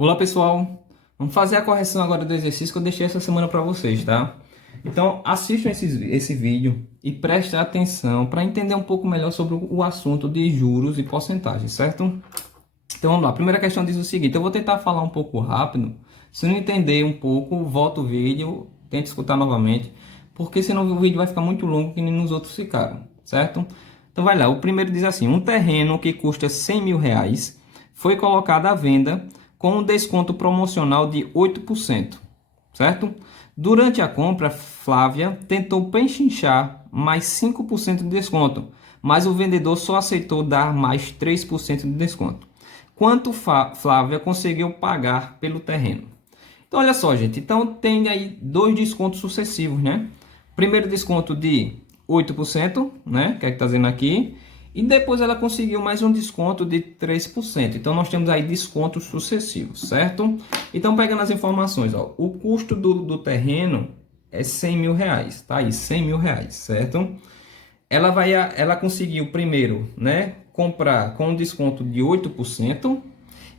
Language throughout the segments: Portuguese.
Olá pessoal, vamos fazer a correção agora do exercício que eu deixei essa semana para vocês, tá? Então assistam esse vídeo e prestem atenção para entender um pouco melhor sobre o assunto de juros e porcentagem, certo? Então vamos lá, a primeira questão diz o seguinte, eu vou tentar falar um pouco rápido, se não entender um pouco, volta o vídeo, tente escutar novamente, porque senão o vídeo vai ficar muito longo que nem nos outros ficaram, certo? Então vai lá, o primeiro diz assim, um terreno que custa 100 mil reais foi colocado à venda com um desconto promocional de 8%, certo? Durante a compra, Flávia tentou pechinchar mais 5% de desconto, mas o vendedor só aceitou dar mais 3% de desconto. Quanto Flávia conseguiu pagar pelo terreno? Então, olha só, gente. Então, tem aí dois descontos sucessivos, né? Primeiro desconto de 8%, né? Que é que está dizendo aqui. E depois ela conseguiu mais um desconto de 3%. Então, nós temos aí descontos sucessivos, certo? Então, pegando as informações, ó. O custo do terreno é 100 mil reais, tá aí, 100 mil reais, certo? Ela conseguiu primeiro, né, comprar com um desconto de 8%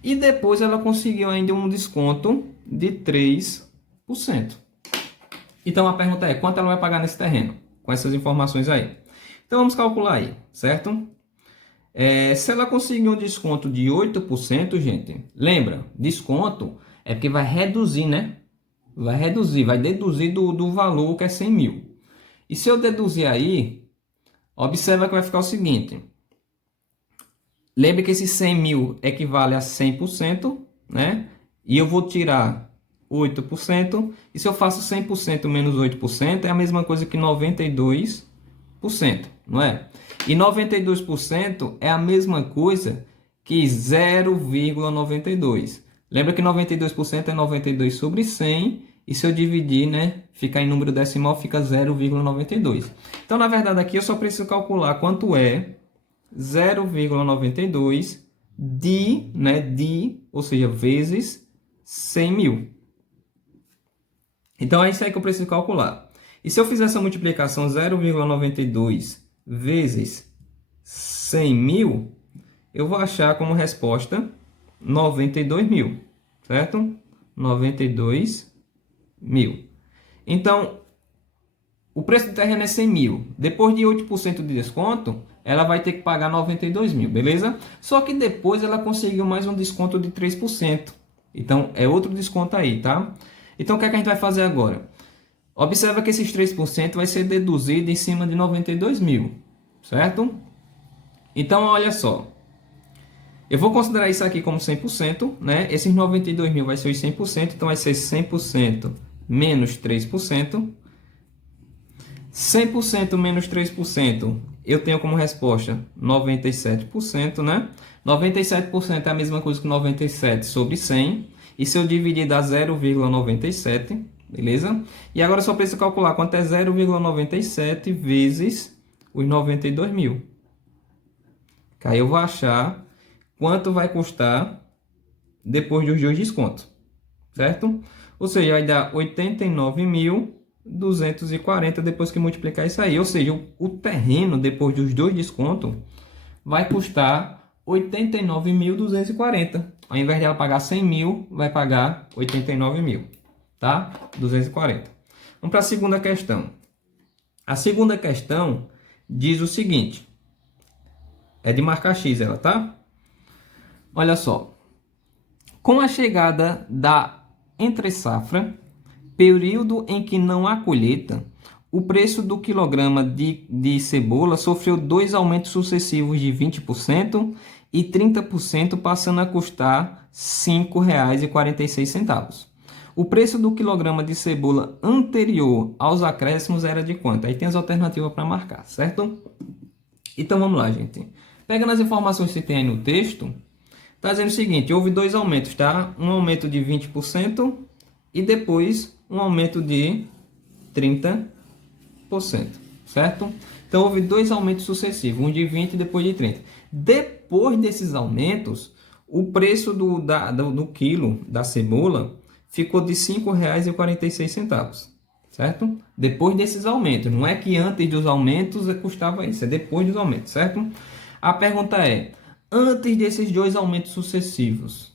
e depois ela conseguiu ainda um desconto de 3%. Então a pergunta é, quanto ela vai pagar nesse terreno? Com essas informações aí. Então vamos calcular aí, certo? Se ela conseguir um desconto de 8%, gente, lembra, desconto é porque vai reduzir, né? Vai reduzir, vai deduzir do valor que é 100 mil. E se eu deduzir aí, observa que vai ficar o seguinte. Lembre que esse 100 mil equivale a 100%, né? E eu vou tirar 8%. E se eu faço 100% menos 8%, é a mesma coisa que 92%, não é? E 92% é a mesma coisa que 0,92. Lembra que 92% é 92 sobre 100. E se eu dividir, né, ficar em número decimal, fica 0,92. Então, na verdade, aqui eu só preciso calcular quanto é 0,92 ou seja, vezes 100 mil. Então, é isso aí que eu preciso calcular. E se eu fizer essa multiplicação 0,92 vezes 100 mil, eu vou achar como resposta 92 mil, certo? 92 mil. Então, o preço do terreno é 100 mil. Depois de 8% de desconto, ela vai ter que pagar 92 mil, beleza? Só que depois ela conseguiu mais um desconto de 3%. Então, é outro desconto aí, tá? Então, o que é que a gente vai fazer agora? Observa que esses 3% vai ser deduzido em cima de 92 mil, certo? Então, olha só. Eu vou considerar isso aqui como 100%, né? Esses 92 mil vai ser os 100%, então vai ser 100% menos 3%. 100% menos 3%, eu tenho como resposta 97%, né? 97% é a mesma coisa que 97 sobre 100. E se eu dividir dá 0,97, beleza? E agora eu só preciso calcular quanto é 0,97 vezes os 92 mil. Que aí eu vou achar quanto vai custar depois dos dois descontos, certo? Ou seja, vai dar 89.240 depois que multiplicar isso aí. Ou seja, o terreno, depois dos dois descontos, vai custar 89.240. Ao invés de ela pagar 100 mil, vai pagar 89 mil, tá? 240. Vamos para a segunda questão. A segunda questão diz o seguinte. É de marcar X ela, tá? Olha só. Com a chegada da entre-safra, período em que não há colheita, o preço do quilograma de cebola sofreu dois aumentos sucessivos de 20% e 30%, passando a custar R$ 5,46. O preço do quilograma de cebola anterior aos acréscimos era de quanto? Aí tem as alternativas para marcar, certo? Então vamos lá, gente. Pegando as informações que tem aí no texto, está dizendo o seguinte, houve dois aumentos, tá? Um aumento de 20% e depois um aumento de 30%, certo? Então, houve dois aumentos sucessivos, um de 20% e depois de 30%. Depois desses aumentos, o preço do quilo da cebola ficou de R$ 5,46, certo? Depois desses aumentos, não é que antes dos aumentos custava isso, é depois dos aumentos, certo? A pergunta é, antes desses dois aumentos sucessivos,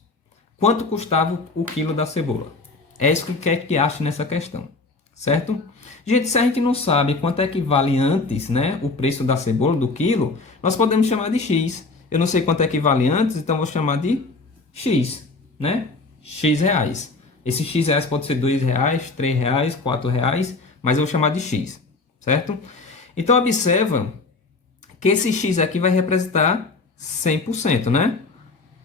quanto custava o quilo da cebola. É isso que quer que ache nessa questão, certo? Gente, se a gente não sabe quanto é que vale antes, né, o preço da cebola, do quilo, nós podemos chamar de X. Eu não sei quanto é que vale antes, então vou chamar de X, né? X reais. Esse X reais pode ser 2 reais, 3 reais, 4 reais, mas eu vou chamar de X, certo? Então, observa que esse X aqui vai representar 100%, né?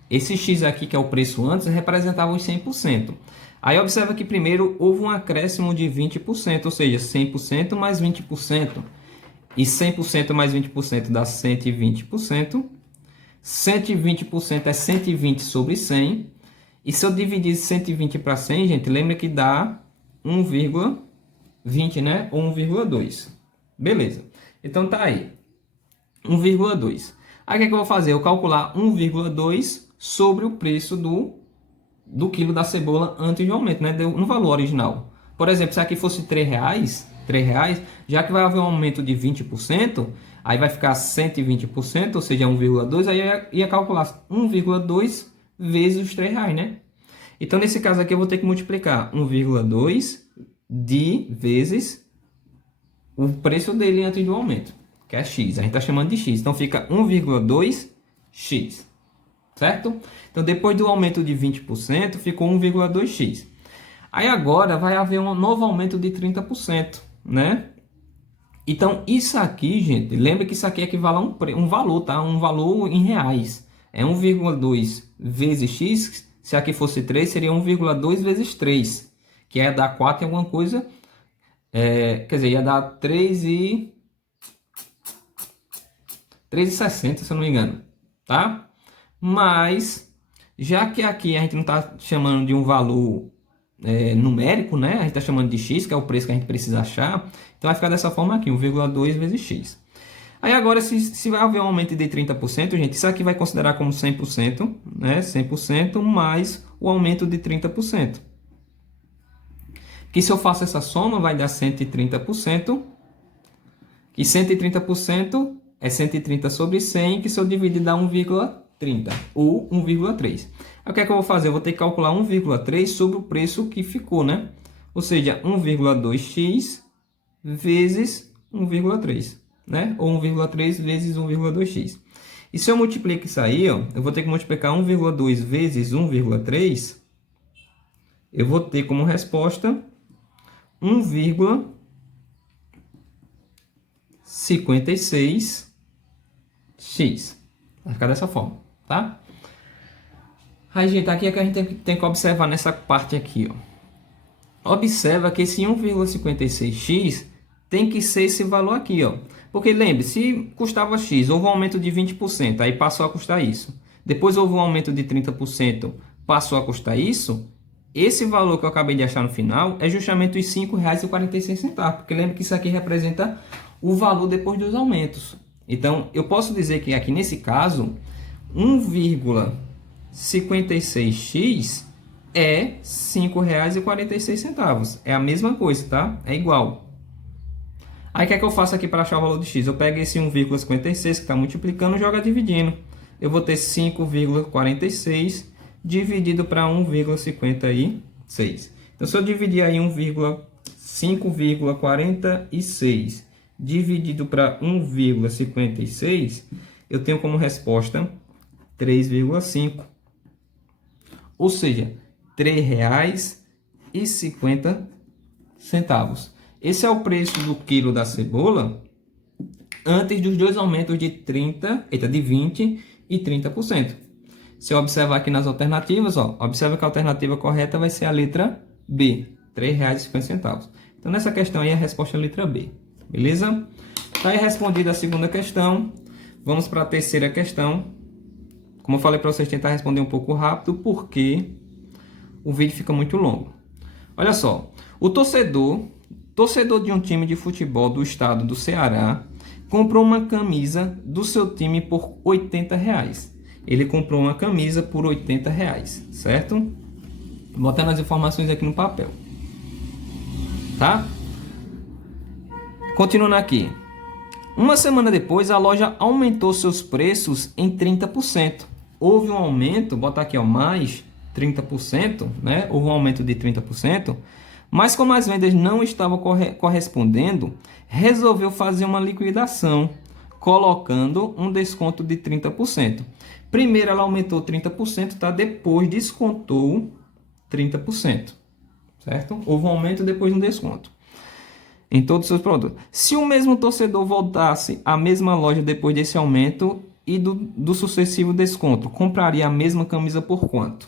Esse X aqui, que é o preço antes, representava os 100%. Aí observa que primeiro houve um acréscimo de 20%, ou seja, 100% mais 20%. E 100% mais 20% dá 120%. 120% é 120 sobre 100. E se eu dividir 120 para 100, gente, lembra que dá 1,20, né? Ou 1,2. Beleza. Então tá aí. 1,2. Aí o que é que eu vou fazer? Eu calcular 1,2 sobre o preço do quilo da cebola antes do aumento, né? No valor original. Por exemplo, se aqui fosse 3 reais, já que vai haver um aumento de 20%, aí vai ficar 120%, ou seja, 1,2, aí eu ia calcular 1,2 vezes os 3 reais, né? Então, nesse caso aqui, eu vou ter que multiplicar 1,2 vezes o preço dele antes do aumento, que é X. A gente está chamando de X. Então, fica 1,2x, certo? Então, depois do aumento de 20%, ficou 1,2x. Aí, agora, vai haver um novo aumento de 30%, né? Então, isso aqui, gente, lembra que isso aqui equivale a um valor, tá? Um valor em reais. É 1,2 vezes x, se aqui fosse 3, seria 1,2 vezes 3, que ia dar 4 e alguma coisa. Quer dizer, ia dar 3,60, se eu não me engano, tá? Mas, já que aqui a gente não está chamando de um valor numérico, né? A gente está chamando de x, que é o preço que a gente precisa achar. Então, vai ficar dessa forma aqui, 1,2 vezes x. Aí, agora, se vai haver um aumento de 30%, gente, isso aqui vai considerar como 100%, né? 100% mais o aumento de 30%. Que se eu faço essa soma, vai dar 130%. E 130% é 130 sobre 100, que se eu dividir dá 1,30 ou 1,3. Aí o que é que eu vou fazer? Eu vou ter que calcular 1,3 sobre o preço que ficou, né? Ou seja, 1,2x vezes 1,3, né? Ou 1,3 vezes 1,2x. E se eu multiplico isso aí, ó, eu vou ter que multiplicar 1,2 vezes 1,3, eu vou ter como resposta 1,56x. Vai ficar dessa forma, tá? Aí, gente, aqui é que a gente tem que observar nessa parte aqui, ó. Observa que esse 1,56x tem que ser esse valor aqui, ó. Porque lembre, se custava x, houve um aumento de 20%, aí passou a custar isso. Depois houve um aumento de 30%, passou a custar isso. Esse valor que eu acabei de achar no final é justamente os R$ 5,46, porque lembra que isso aqui representa o valor depois dos aumentos. Então, eu posso dizer que aqui nesse caso, 1,56x é R$ 5,46. É a mesma coisa, tá? É igual. Aí, o que é que eu faço aqui para achar o valor de x? Eu pego esse 1,56 que está multiplicando e jogo dividindo. Eu vou ter 5,46 dividido para 1,56. Então, se eu dividir aí 5,46 dividido para 1,56, eu tenho como resposta 3,5. Ou seja, R$ 3,50. Esse é o preço do quilo da cebola antes dos dois aumentos de 20% e 30%. Se eu observar aqui nas alternativas, ó, observa que a alternativa correta vai ser a letra B, R$ 3,50. Então, nessa questão aí, a resposta é a letra B. Beleza? Está aí respondida a segunda questão. Vamos para a terceira questão. Como eu falei para vocês, tentar responder um pouco rápido, porque o vídeo fica muito longo. Olha só, o torcedor de um time de futebol do estado do Ceará comprou uma camisa do seu time por R$ 80. Ele comprou uma camisa por R$ 80, certo? Botando as informações aqui no papel. Tá? Continuando aqui. Uma semana depois, a loja aumentou seus preços em 30%. Houve um aumento, botar aqui, ó, mais 30%, né? Houve um aumento de 30%, mas como as vendas não estavam correspondendo, resolveu fazer uma liquidação, colocando um desconto de 30%. Primeiro ela aumentou 30%, tá? Depois descontou 30%, certo? Houve um aumento depois um desconto em todos os seus produtos. Se o mesmo torcedor voltasse à mesma loja depois desse aumento e do sucessivo desconto, compraria a mesma camisa por quanto?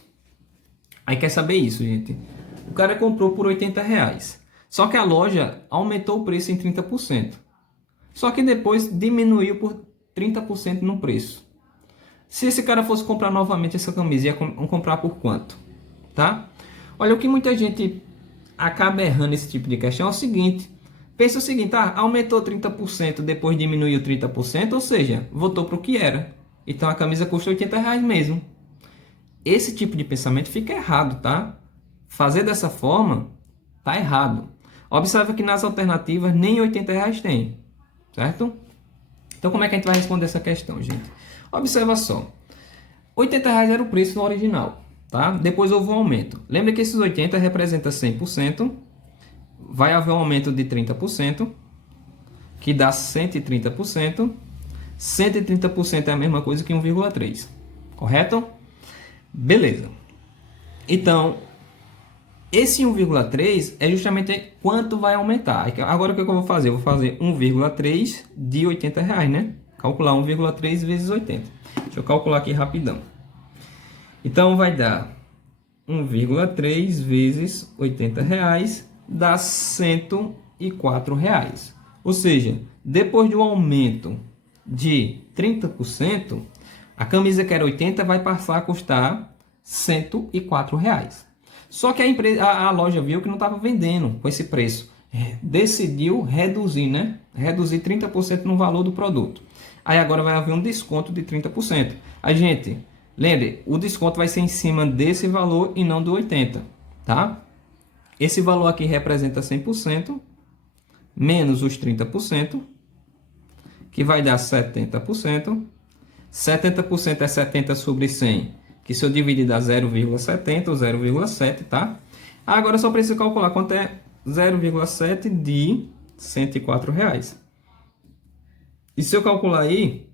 Aí quer saber isso, gente. O cara comprou por R$80. Só que a loja aumentou o preço em 30%. Só que depois diminuiu por 30% no preço. Se esse cara fosse comprar novamente essa camisa, ia comprar por quanto? Tá? Olha, o que muita gente acaba errando esse tipo de questão é o seguinte. Pensa o seguinte, aumentou 30%, depois diminuiu 30%, ou seja, voltou para o que era. Então a camisa custa R$80 mesmo. Esse tipo de pensamento fica errado, tá? Fazer dessa forma tá errado. Observa que nas alternativas nem R$80 tem, certo? Então como é que a gente vai responder essa questão, gente? Observa só. R$80 era o preço no original, tá? Depois houve um aumento. Lembra que esses 80 representa 100%. Vai haver um aumento de 30%, que dá 130%. 130% é a mesma coisa que 1,3, correto? Beleza. Então, esse 1,3 é justamente quanto vai aumentar. Agora o que eu vou fazer? Eu vou fazer 1,3 de R$80, né? Calcular 1,3 vezes 80. Deixa eu calcular aqui rapidão. Então, vai dar 1,3 vezes R$80, dá R$104. Ou seja, depois de um aumento de 30%, a camisa que era 80 vai passar a custar R$104. Só que a loja viu que não estava vendendo com esse preço. Decidiu reduzir, né? Reduzir 30% no valor do produto. Aí agora vai haver um desconto de 30%. A gente, lembre, o desconto vai ser em cima desse valor e não do 80, tá? Esse valor aqui representa 100%, menos os 30%, que vai dar 70%. 70% é 70 sobre 100, que se eu dividir dá 0,70 ou 0,7, tá? Agora eu só preciso calcular quanto é 0,7 de R$104. E se eu calcular aí,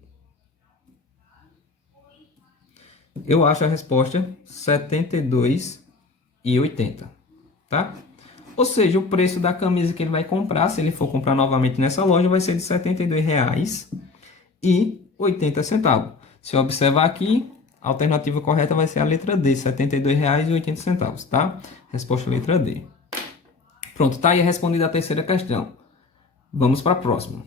eu acho a resposta R$ 72,80, tá? Ou seja, o preço da camisa que ele vai comprar, se ele for comprar novamente nessa loja, vai ser de R$ 72,80. Se eu observar aqui, a alternativa correta vai ser a letra D, R$ 72,80, tá? Resposta letra D. Pronto, tá aí respondida a terceira questão. Vamos para a próxima.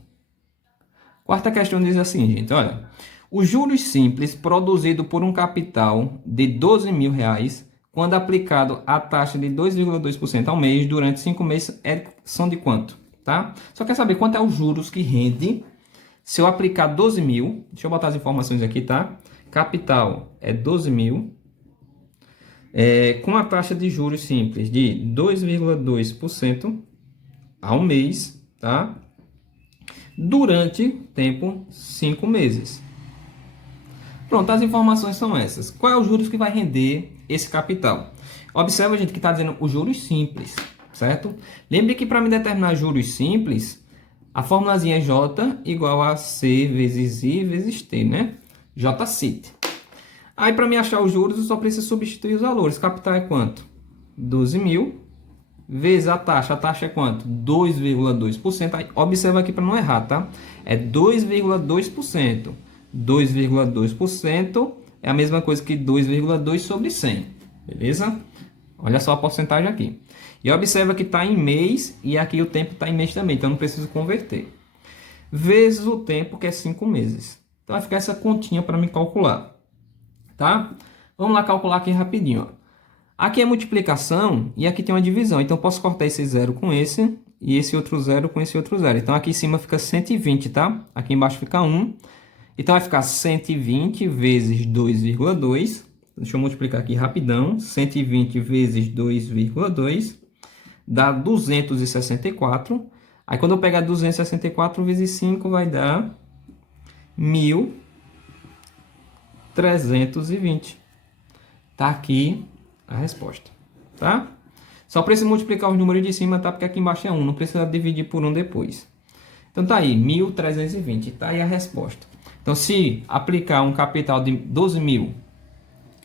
Quarta questão diz assim, gente, olha. Os juros simples produzido por um capital de R$12.000, quando aplicado a taxa de 2,2% ao mês durante 5 meses, são de quanto? Tá? Só quer saber quanto é os juros que rende se eu aplicar 12.000. Deixa eu botar as informações aqui, tá? Capital é 12.000. Com a taxa de juros simples de 2,2% ao mês, tá? Durante tempo 5 meses. Pronto, as informações são essas. Qual é os juros que vai render esse capital? Observa, gente, que está dizendo os juros simples, certo? Lembre que para me determinar juros simples, a formulazinha é J igual a C vezes I vezes T, né? JCIT. Aí, para me achar os juros, eu só preciso substituir os valores. Capital é quanto? 12.000 vezes a taxa. A taxa é quanto? 2,2%. Aí, observa aqui para não errar, tá? É 2,2%. 2,2% é a mesma coisa que 2,2 sobre 100. Beleza? Olha só a porcentagem aqui. E observa que está em mês e aqui o tempo está em mês também. Então, não preciso converter. Vezes o tempo, que é 5 meses. Então, vai ficar essa continha para me calcular. Tá? Vamos lá calcular aqui rapidinho. Ó. Aqui é multiplicação e aqui tem uma divisão. Então, eu posso cortar esse zero com esse e esse outro zero com esse outro zero. Então, aqui em cima fica 120, tá? Aqui embaixo fica 1. Então, vai ficar 120 vezes 2,2. Deixa eu multiplicar aqui rapidão. 120 vezes 2,2 dá 264. Aí, quando eu pegar 264 vezes 5, vai dar 1.320. Tá aqui a resposta, tá? Só precisa multiplicar os números de cima, tá? Porque aqui embaixo é 1, não precisa dividir por 1 depois. Então tá aí, 1.320, tá aí a resposta. Então se aplicar um capital de 12.000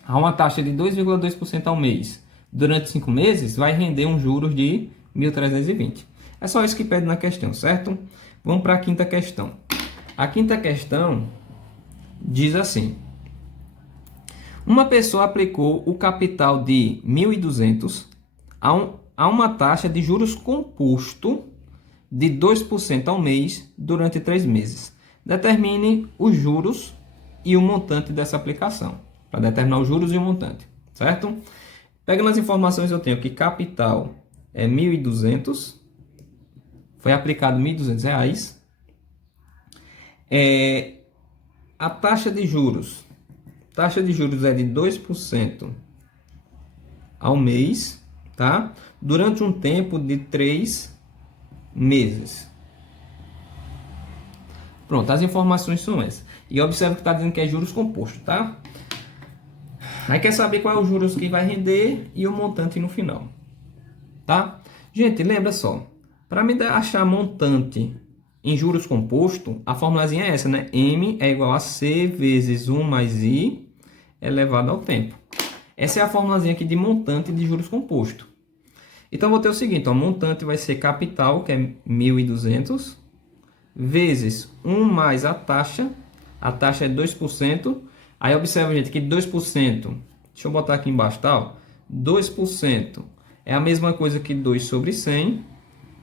a uma taxa de 2,2% ao mês durante 5 meses, vai render um juros de 1.320. É só isso que pede na questão, certo? Vamos para a quinta questão. A quinta questão diz assim: uma pessoa aplicou o capital de 1.200 a uma taxa de juros composto de 2% ao mês durante 3 meses. Determine os juros e o montante dessa aplicação. Para determinar os juros e o montante, certo? Pegando as informações, eu tenho que capital é 1.200, foi aplicado R$ 1.200. A taxa de juros é de 2% ao mês, tá? Durante um tempo de 3 meses. Pronto, as informações são essas. E observa que está dizendo que é juros compostos, tá? Aí quer saber qual é o juros que vai render e o montante no final, tá? Gente, lembra só, para me achar montante em juros composto, a formulazinha é essa, né? M é igual a C vezes 1 mais I elevado ao tempo. Essa é a formulazinha aqui de montante de juros composto. Então, vou ter o seguinte, ó, montante vai ser capital, que é 1.200, vezes 1 mais a taxa é 2%. Aí, observa, gente, que 2%, deixa eu botar aqui embaixo, tá? Ó, 2% é a mesma coisa que 2 sobre 100,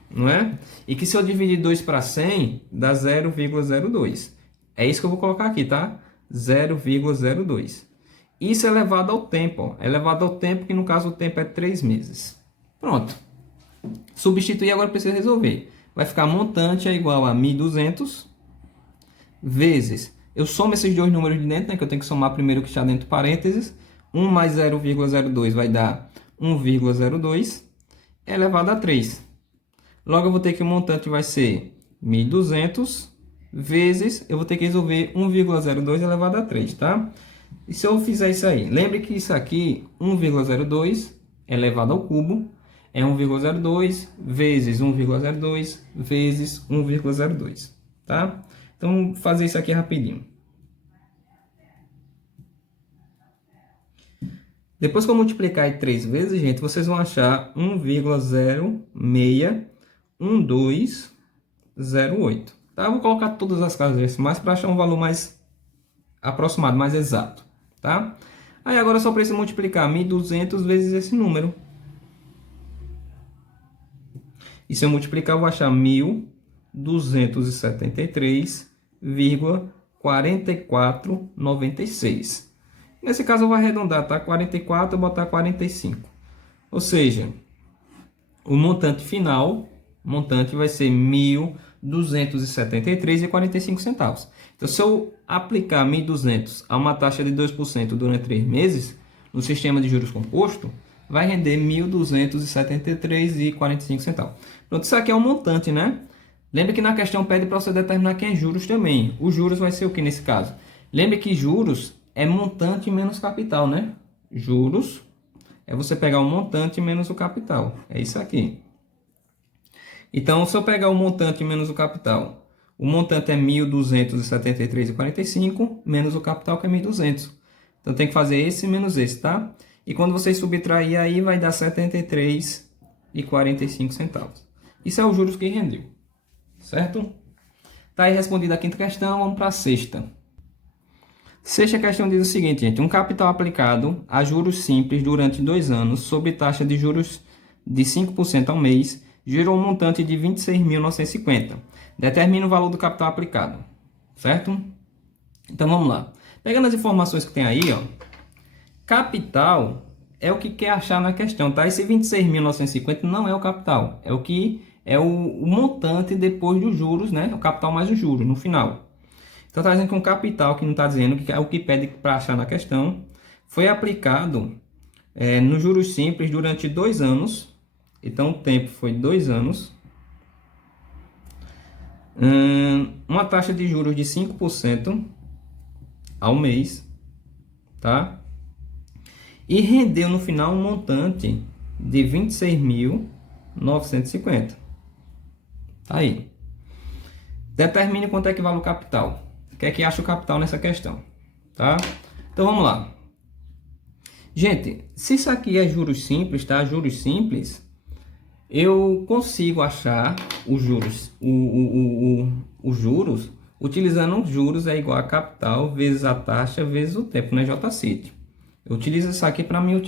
não é? E que se eu dividir 2 para 100, dá 0,02. É isso que eu vou colocar aqui, tá? 0,02. Isso é elevado ao tempo, ó. É elevado ao tempo, que no caso o tempo é 3 meses. Pronto. Substituir agora precisa resolver. Vai ficar montante é igual a 1.200 vezes... Eu somo esses dois números de dentro, né? Que eu tenho que somar primeiro o que está dentro do parênteses. 1 mais 0,02 vai dar 1,02 elevado a 3. Logo, eu vou ter que o montante vai ser 1.200 vezes... Eu vou ter que resolver 1,02 elevado a 3, tá? E se eu fizer isso aí? Lembre que isso aqui, 1,02 elevado ao cubo, é 1,02 vezes 1,02 vezes 1,02, tá? Então, vou fazer isso aqui rapidinho. Depois que eu multiplicar em 3 vezes, gente, vocês vão achar 1,061208. Tá? Eu vou colocar todas as casas decimais para achar um valor mais aproximado, mais exato. Tá? Aí agora eu só preciso multiplicar 1.200 vezes esse número. E se eu multiplicar, eu vou achar 1.273,4496. Nesse caso eu vou arredondar, tá? 44 e botar 45. Ou seja, o montante final, vai ser 1.273,45. Então, se eu aplicar 1.200 a uma taxa de 2% durante 3 meses, no sistema de juros composto, vai render 1.273,45. Pronto, isso aqui é um montante, né? Lembra que na questão pede para você determinar quem é juros também. Os juros vai ser o que nesse caso? Lembra que juros é montante menos capital, né? Juros é você pegar o montante menos o capital. É isso aqui. Então, se eu pegar o montante menos o capital, o montante é 1.273,45 menos o capital, que é 1.200. Então, tem que fazer esse menos esse, tá? E quando você subtrair aí, vai dar 73,45. Isso é os juros que rendeu, certo? Tá aí respondida a quinta questão, vamos para a sexta. Sexta questão diz o seguinte, gente. Um capital aplicado a juros simples durante 2 anos, sob taxa de juros de 5% ao mês, gerou um montante de 26.950. Determina o valor do capital aplicado, certo? Então, vamos lá. Pegando as informações que tem aí, ó. Capital é o que quer achar na questão, tá? Esse 26.950 não é o capital, é o que é o montante depois dos juros, né? O capital mais os juros no final. Então, está dizendo que um capital, que não está dizendo, que é o que pede para achar na questão, foi aplicado nos juros simples durante 2 anos. Então, o tempo foi 2 anos. Uma taxa de juros de 5% ao mês, tá? e rendeu no final um montante de 26.950. Tá aí. Determine quanto é que vale o capital. O que é que acha o capital nessa questão? Tá? Então vamos lá. Gente, se isso aqui é juros simples, tá? Juros simples, eu consigo achar os juros. Os juros, utilizando os juros é igual a capital vezes a taxa vezes o tempo, né, J-City? Eu utilizo isso aqui para mim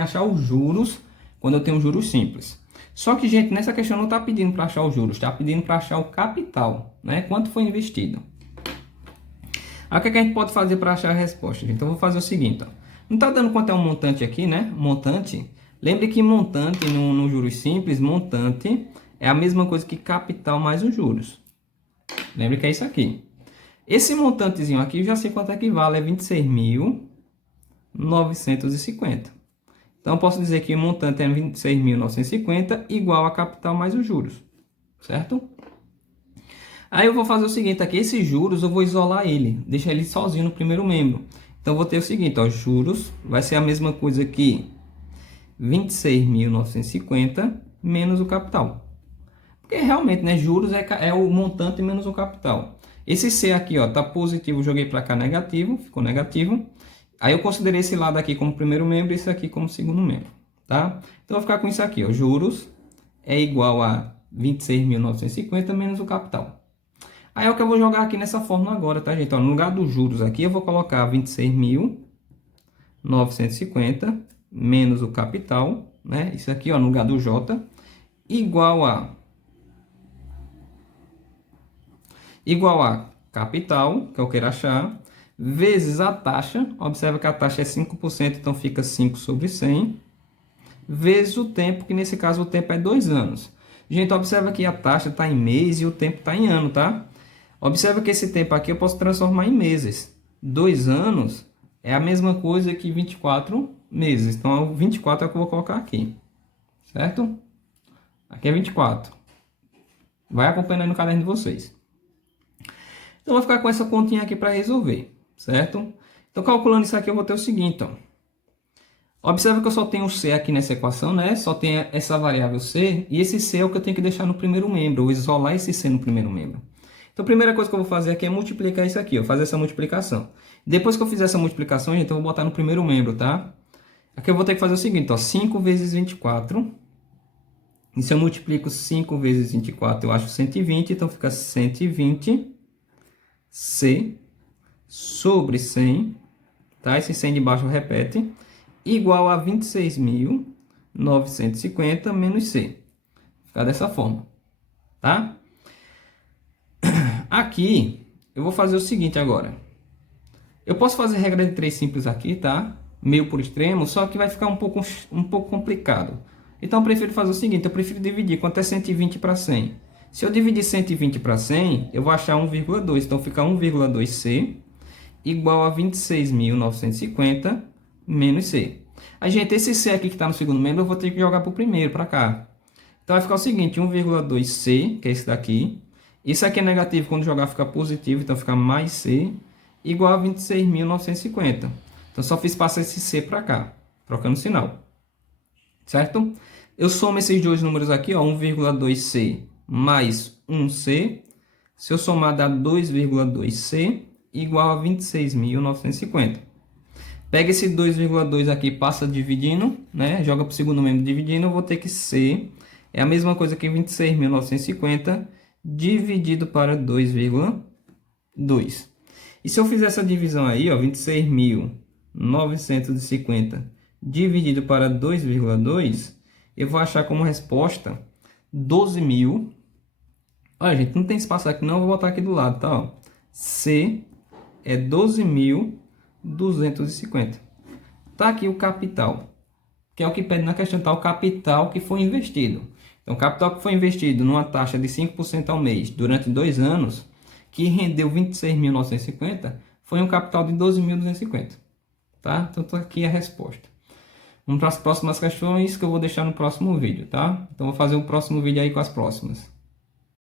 achar os juros quando eu tenho juros simples. Só que, gente, nessa questão não está pedindo para achar os juros, está pedindo para achar o capital, né? Quanto foi investido. Aí o que a gente pode fazer para achar a resposta? Então, eu vou fazer o seguinte, ó. Não está dando quanto é um montante aqui, né? Montante. Lembre que montante no juros simples, montante é a mesma coisa que capital mais os juros. Lembre que é isso aqui. Esse montantezinho aqui, eu já sei quanto é que vale, é 26.950. Então, eu posso dizer que o montante é 26.950 igual a capital mais os juros, certo? Aí eu vou fazer o seguinte aqui, esses juros eu vou isolar ele, deixar ele sozinho no primeiro membro. Então, eu vou ter o seguinte, ó, juros vai ser a mesma coisa que 26.950 menos o capital. Porque realmente, né, juros é o montante menos o capital. Esse C aqui, ó, tá positivo, joguei para cá negativo, ficou negativo. Aí eu considerei esse lado aqui como primeiro membro e esse aqui como segundo membro, tá? Então, eu vou ficar com isso aqui, ó, juros é igual a 26.950 menos o capital. Aí é o que eu vou jogar aqui nessa fórmula agora, tá, gente? Ó, no lugar dos juros aqui, eu vou colocar 26.950 menos o capital, né? Isso aqui, ó, no lugar do J, igual a capital, que eu quero achar, vezes a taxa. Observa que a taxa é 5%, então fica 5 sobre 100, vezes o tempo, que nesse caso o tempo é 2 anos. Gente, observa que a taxa está em mês e o tempo está em ano, tá? Observa que esse tempo aqui eu posso transformar em meses. 2 anos é a mesma coisa que 24 meses. Então, 24 é o que eu vou colocar aqui. Certo? Aqui é 24. Vai acompanhando aí no caderno de vocês. Então, eu vou ficar com essa continha aqui para resolver. Certo? Então, calculando isso aqui, eu vou ter o seguinte, ó. Observa que eu só tenho o C aqui nessa equação, né? Só tem essa variável C. E esse C é o que eu tenho que deixar no primeiro membro. Eu vou isolar esse C no primeiro membro. Então, a primeira coisa que eu vou fazer aqui é multiplicar isso aqui, ó, fazer essa multiplicação. Depois que eu fizer essa multiplicação, gente, eu vou botar no primeiro membro, tá? Aqui eu vou ter que fazer o seguinte, ó, 5 vezes 24. E se eu multiplico 5 vezes 24, eu acho 120, então fica 120 C sobre 100, tá? Esse 100 de baixo repete, igual a 26.950 menos C. Fica dessa forma, tá? Aqui, eu vou fazer o seguinte agora. Eu posso fazer regra de 3 simples aqui, tá? Meio por extremo, só que vai ficar um pouco complicado. Então, eu prefiro fazer o seguinte, eu prefiro dividir. Quanto é 120 para 100? Se eu dividir 120 para 100, eu vou achar 1,2. Então, fica 1,2C igual a 26.950 menos C. Aí, gente, esse C aqui que está no segundo membro, eu vou ter que jogar para o primeiro, para cá. Então, vai ficar o seguinte, 1,2C, que é esse daqui. Isso aqui é negativo, quando jogar fica positivo, então fica mais C, igual a 26.950. Então, só fiz passar esse C para cá, trocando o sinal. Certo? Eu somo esses dois números aqui, ó, 1,2C mais 1C. Se eu somar, dá 2,2C, igual a 26.950. Pega esse 2,2 aqui, passa dividindo, né? Joga para o segundo membro dividindo, eu vou ter que C é a mesma coisa que 26.950 dividido para 2,2. E se eu fizer essa divisão aí, ó, 26.950 dividido para 2,2, eu vou achar como resposta 12.000. Olha, gente, não tem espaço aqui não, eu vou botar aqui do lado, tá? Ó. C é 12.250. Tá aqui o capital, que é o que pede na questão, tá? O capital que foi investido. Então, o capital que foi investido numa taxa de 5% ao mês durante 2 anos, que rendeu 26.950, foi um capital de 12.250. Tá? Então, tá aqui a resposta. Vamos para as próximas questões que eu vou deixar no próximo vídeo, tá? Então, vou fazer o próximo vídeo aí com as próximas.